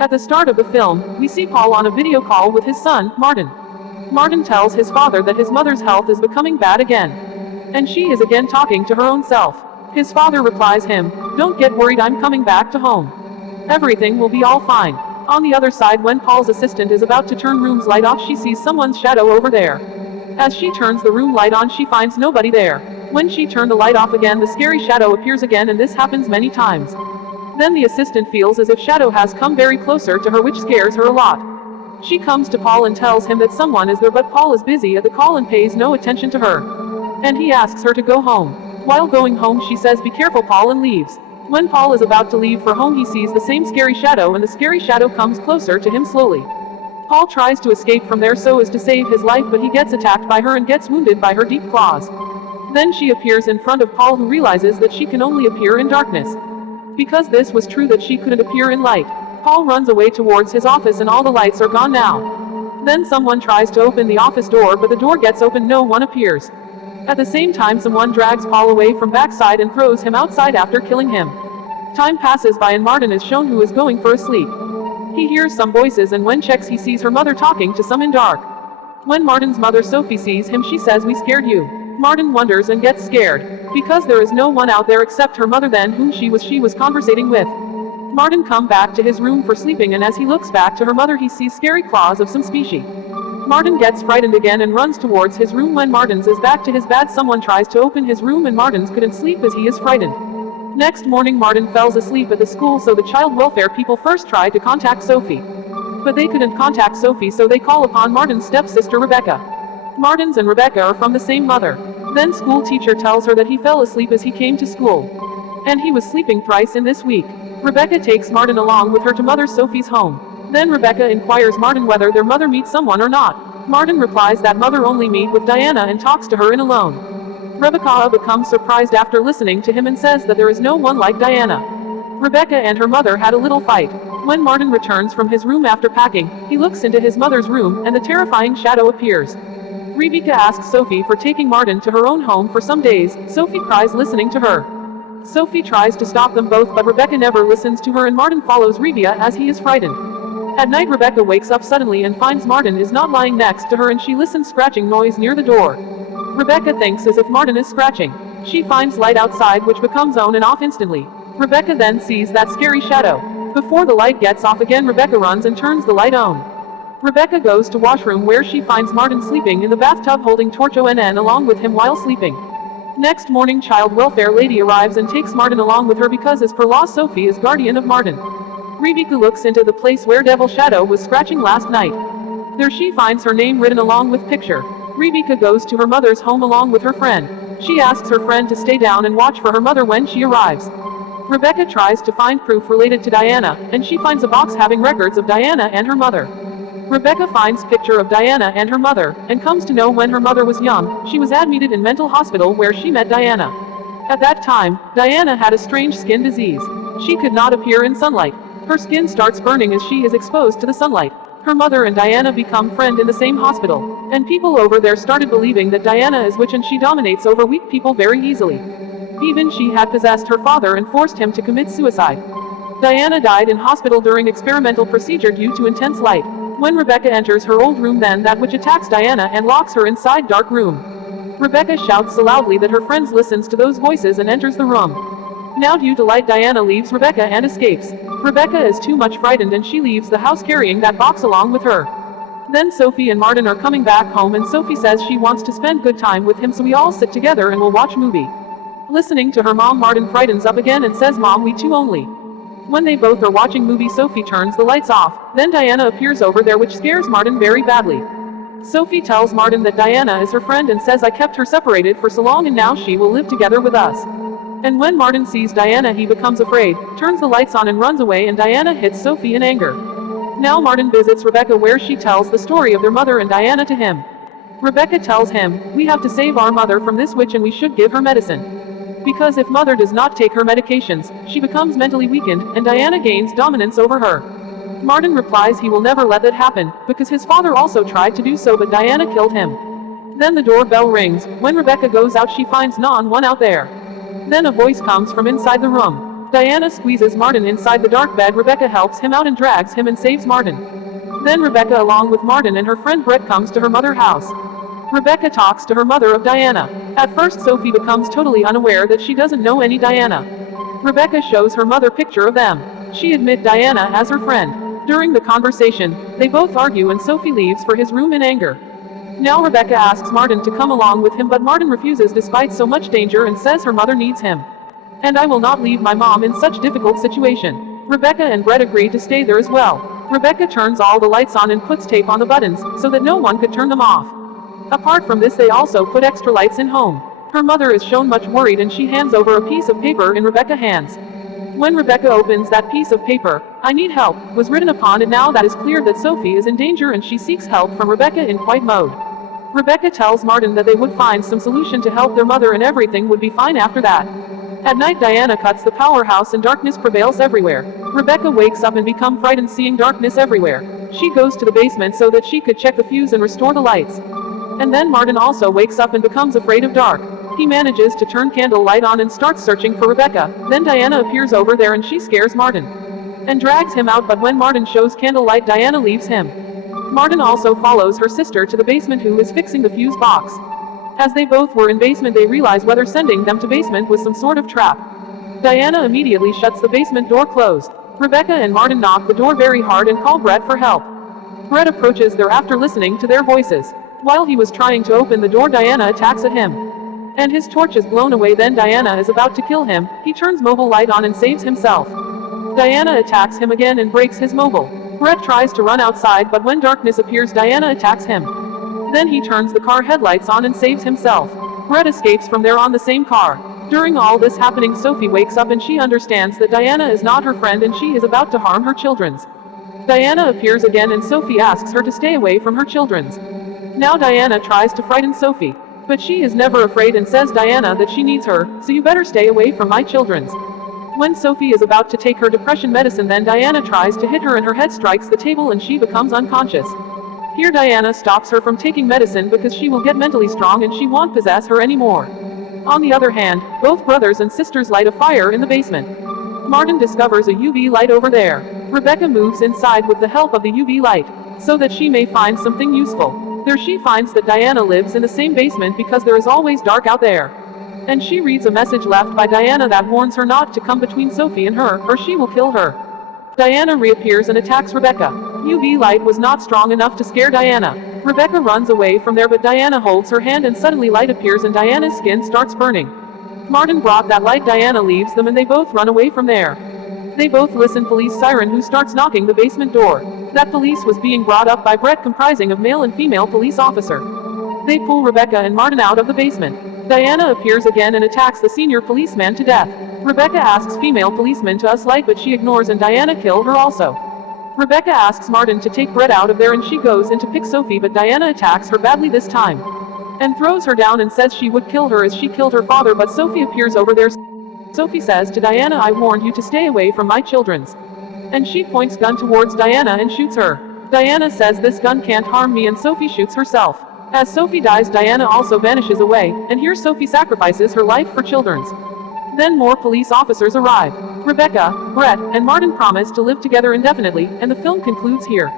At the start of the film, we see Paul on a video call with his son, Martin. Martin tells his father that his mother's health is becoming bad again. And she is again talking to her own self. His father replies him, "Don't get worried, I'm coming back to home. Everything will be all fine." On the other side, when Paul's assistant is about to turn room's light off, she sees someone's shadow over there. As she turns the room light on, she finds nobody there. When she turned the light off again, the scary shadow appears again, and this happens many times. Then the assistant feels as if shadow has come very closer to her, which scares her a lot. She comes to Paul and tells him that someone is there, but Paul is busy at the call and pays no attention to her. And he asks her to go home. While going home, she says, "Be careful, Paul," and leaves. When Paul is about to leave for home, he sees the same scary shadow, and the scary shadow comes closer to him slowly. Paul tries to escape from there so as to save his life, but he gets attacked by her and gets wounded by her deep claws. Then she appears in front of Paul, who realizes that she can only appear in darkness. Because this was true that she couldn't appear in light. Paul runs away towards his office and all the lights are gone now. Then someone tries to open the office door, but the door gets open, no one appears. At the same time, someone drags Paul away from backside and throws him outside after killing him. Time passes by and Martin is shown, who is going for a sleep. He hears some voices, and when checks, he sees her mother talking to some in dark. When Martin's mother Sophie sees him, she says, "We scared you." Martin wonders and gets scared, because there is no one out there except her mother then, whom she was conversating with. Martin comes back to his room for sleeping, and as he looks back to her mother, he sees scary claws of some species. Martin gets frightened again and runs towards his room. When Martin's is back to his bed, someone tries to open his room, and Martin's couldn't sleep as he is frightened. Next morning, Martin falls asleep at the school, so the child welfare people first try to contact Sophie. But they couldn't contact Sophie, so they call upon Martin's stepsister Rebecca. Martin's and Rebecca are from the same mother. Then school teacher tells her that he fell asleep as he came to school. And he was sleeping thrice in this week. Rebecca takes Martin along with her to Mother Sophie's home. Then Rebecca inquires Martin whether their mother meets someone or not. Martin replies that mother only meet with Diana and talks to her in alone. Rebecca becomes surprised after listening to him and says that there is no one like Diana. Rebecca and her mother had a little fight. When Martin returns from his room after packing, he looks into his mother's room, and the terrifying shadow appears. Rebecca asks Sophie for taking Martin to her own home for some days. Sophie cries listening to her. Sophie tries to stop them both, but Rebecca never listens to her, and Martin follows Rebecca as he is frightened. At night, Rebecca wakes up suddenly and finds Martin is not lying next to her, and she listens scratching noise near the door. Rebecca thinks as if Martin is scratching. She finds light outside, which becomes on and off instantly. Rebecca then sees that scary shadow. Before the light gets off again, Rebecca runs and turns the light on. Rebecca goes to washroom, where she finds Martin sleeping in the bathtub holding torch ONN along with him while sleeping. Next morning, child welfare lady arrives and takes Martin along with her because as per law, Sophie is guardian of Martin. Rebecca looks into the place where Devil Shadow was scratching last night. There she finds her name written along with picture. Rebecca goes to her mother's home along with her friend. She asks her friend to stay down and watch for her mother when she arrives. Rebecca tries to find proof related to Diana, and she finds a box having records of Diana and her mother. Rebecca finds picture of Diana and her mother, and comes to know when her mother was young, she was admitted in mental hospital where she met Diana. At that time, Diana had a strange skin disease. She could not appear in sunlight. Her skin starts burning as she is exposed to the sunlight. Her mother and Diana become friends in the same hospital, and people over there started believing that Diana is witch and she dominates over weak people very easily. Even she had possessed her father and forced him to commit suicide. Diana died in hospital during experimental procedure due to intense light. When Rebecca enters her old room, then that witch attacks Diana and locks her inside dark room. Rebecca shouts so loudly that her friends listens to those voices and enters the room. Now due to light, Diana leaves Rebecca and escapes. Rebecca is too much frightened and she leaves the house carrying that box along with her. Then Sophie and Martin are coming back home, and Sophie says she wants to spend good time with him, so we all sit together and will watch movie. Listening to her mom, Martin frightens up again and says, "Mom, we two only." When they both are watching movie, Sophie turns the lights off. Then Diana appears over there, which scares Martin very badly. Sophie tells Martin that Diana is her friend and says, "I kept her separated for so long and now she will live together with us." And when Martin sees Diana, he becomes afraid, turns the lights on and runs away, and Diana hits Sophie in anger. Now Martin visits Rebecca, where she tells the story of their mother and Diana to him. Rebecca tells him, "We have to save our mother from this witch and we should give her medicine. Because if mother does not take her medications, she becomes mentally weakened, and Diana gains dominance over her." Martin replies he will never let that happen, because his father also tried to do so, but Diana killed him. Then the doorbell rings. When Rebecca goes out, she finds no one out there. Then a voice comes from inside the room. Diana squeezes Martin inside the dark bed. Rebecca helps him out and drags him and saves Martin. Then Rebecca along with Martin and her friend Brett comes to her mother's house. Rebecca talks to her mother of Diana. At first Sophie becomes totally unaware that she doesn't know any Diana. Rebecca shows her mother picture of them. She admits Diana as her friend. During the conversation, they both argue and Sophie leaves for his room in anger. Now Rebecca asks Martin to come along with him, but Martin refuses despite so much danger and says her mother needs him. And I will not leave my mom in such difficult situation. Rebecca and Brett agree to stay there as well. Rebecca turns all the lights on and puts tape on the buttons, so that no one could turn them off. Apart from this, they also put extra lights in home. Her mother is shown much worried and she hands over a piece of paper in Rebecca's hands. When Rebecca opens that piece of paper, "I need help," was written upon it. Now that is clear that Sophie is in danger and she seeks help from Rebecca in quiet mode. Rebecca tells Martin that they would find some solution to help their mother and everything would be fine after that. At night Diana cuts the powerhouse and darkness prevails everywhere. Rebecca wakes up and becomes frightened seeing darkness everywhere. She goes to the basement so that she could check the fuse and restore the lights. And then Martin also wakes up and becomes afraid of dark. He manages to turn candle light on and starts searching for Rebecca. Then Diana appears over there and she scares Martin and drags him out, but when Martin shows candlelight, Diana leaves him. Martin also follows her sister to the basement who is fixing the fuse box. As they both were in basement, they realize whether sending them to basement was some sort of trap. Diana immediately shuts the basement door closed. Rebecca and Martin knock the door very hard and call Brett for help. Brett approaches there after listening to their voices. While he was trying to open the door, Diana attacks at him. And his torch is blown away. Then Diana is about to kill him. He turns mobile light on and saves himself. Diana attacks him again and breaks his mobile. Brett tries to run outside, but when darkness appears, Diana attacks him. Then he turns the car headlights on and saves himself. Brett escapes from there on the same car. During all this happening, Sophie wakes up and she understands that Diana is not her friend and she is about to harm her children. Diana appears again and Sophie asks her to stay away from her children. Now Diana tries to frighten Sophie, but she is never afraid and says Diana that she needs her, so you better stay away from my children. When Sophie is about to take her depression medicine, then Diana tries to hit her and her head strikes the table and she becomes unconscious. Here Diana stops her from taking medicine because she will get mentally strong and she won't possess her anymore. On the other hand, both brothers and sisters light a fire in the basement. Martin discovers a UV light over there. Rebecca moves inside with the help of the UV light, so that she may find something useful. There she finds that Diana lives in the same basement because there is always dark out there. And she reads a message left by Diana that warns her not to come between Sophie and her, or she will kill her. Diana reappears and attacks Rebecca. UV light was not strong enough to scare Diana. Rebecca runs away from there, but Diana holds her hand and suddenly light appears and Diana's skin starts burning. Martin brought that light. Diana leaves them and they both run away from there. They both listen police siren who starts knocking the basement door. That police was being brought up by Brett, comprising of male and female police officer. They pull Rebecca and Martin out of the basement. Diana appears again and attacks the senior policeman to death. Rebecca asks female policeman to us light, but she ignores and Diana kill her also. Rebecca asks Martin to take Brett out of there and she goes in to pick Sophie, but Diana attacks her badly this time and throws her down and says she would kill her as she killed her father, but Sophie appears over there. Sophie says to Diana, I warned you to stay away from my children's. And she points gun towards Diana and shoots her. Diana says this gun can't harm me and Sophie shoots herself. As Sophie dies, Diana also vanishes away, and here Sophie sacrifices her life for children's. Then more police officers arrive. Rebecca, Brett, and Martin promise to live together indefinitely, and the film concludes here.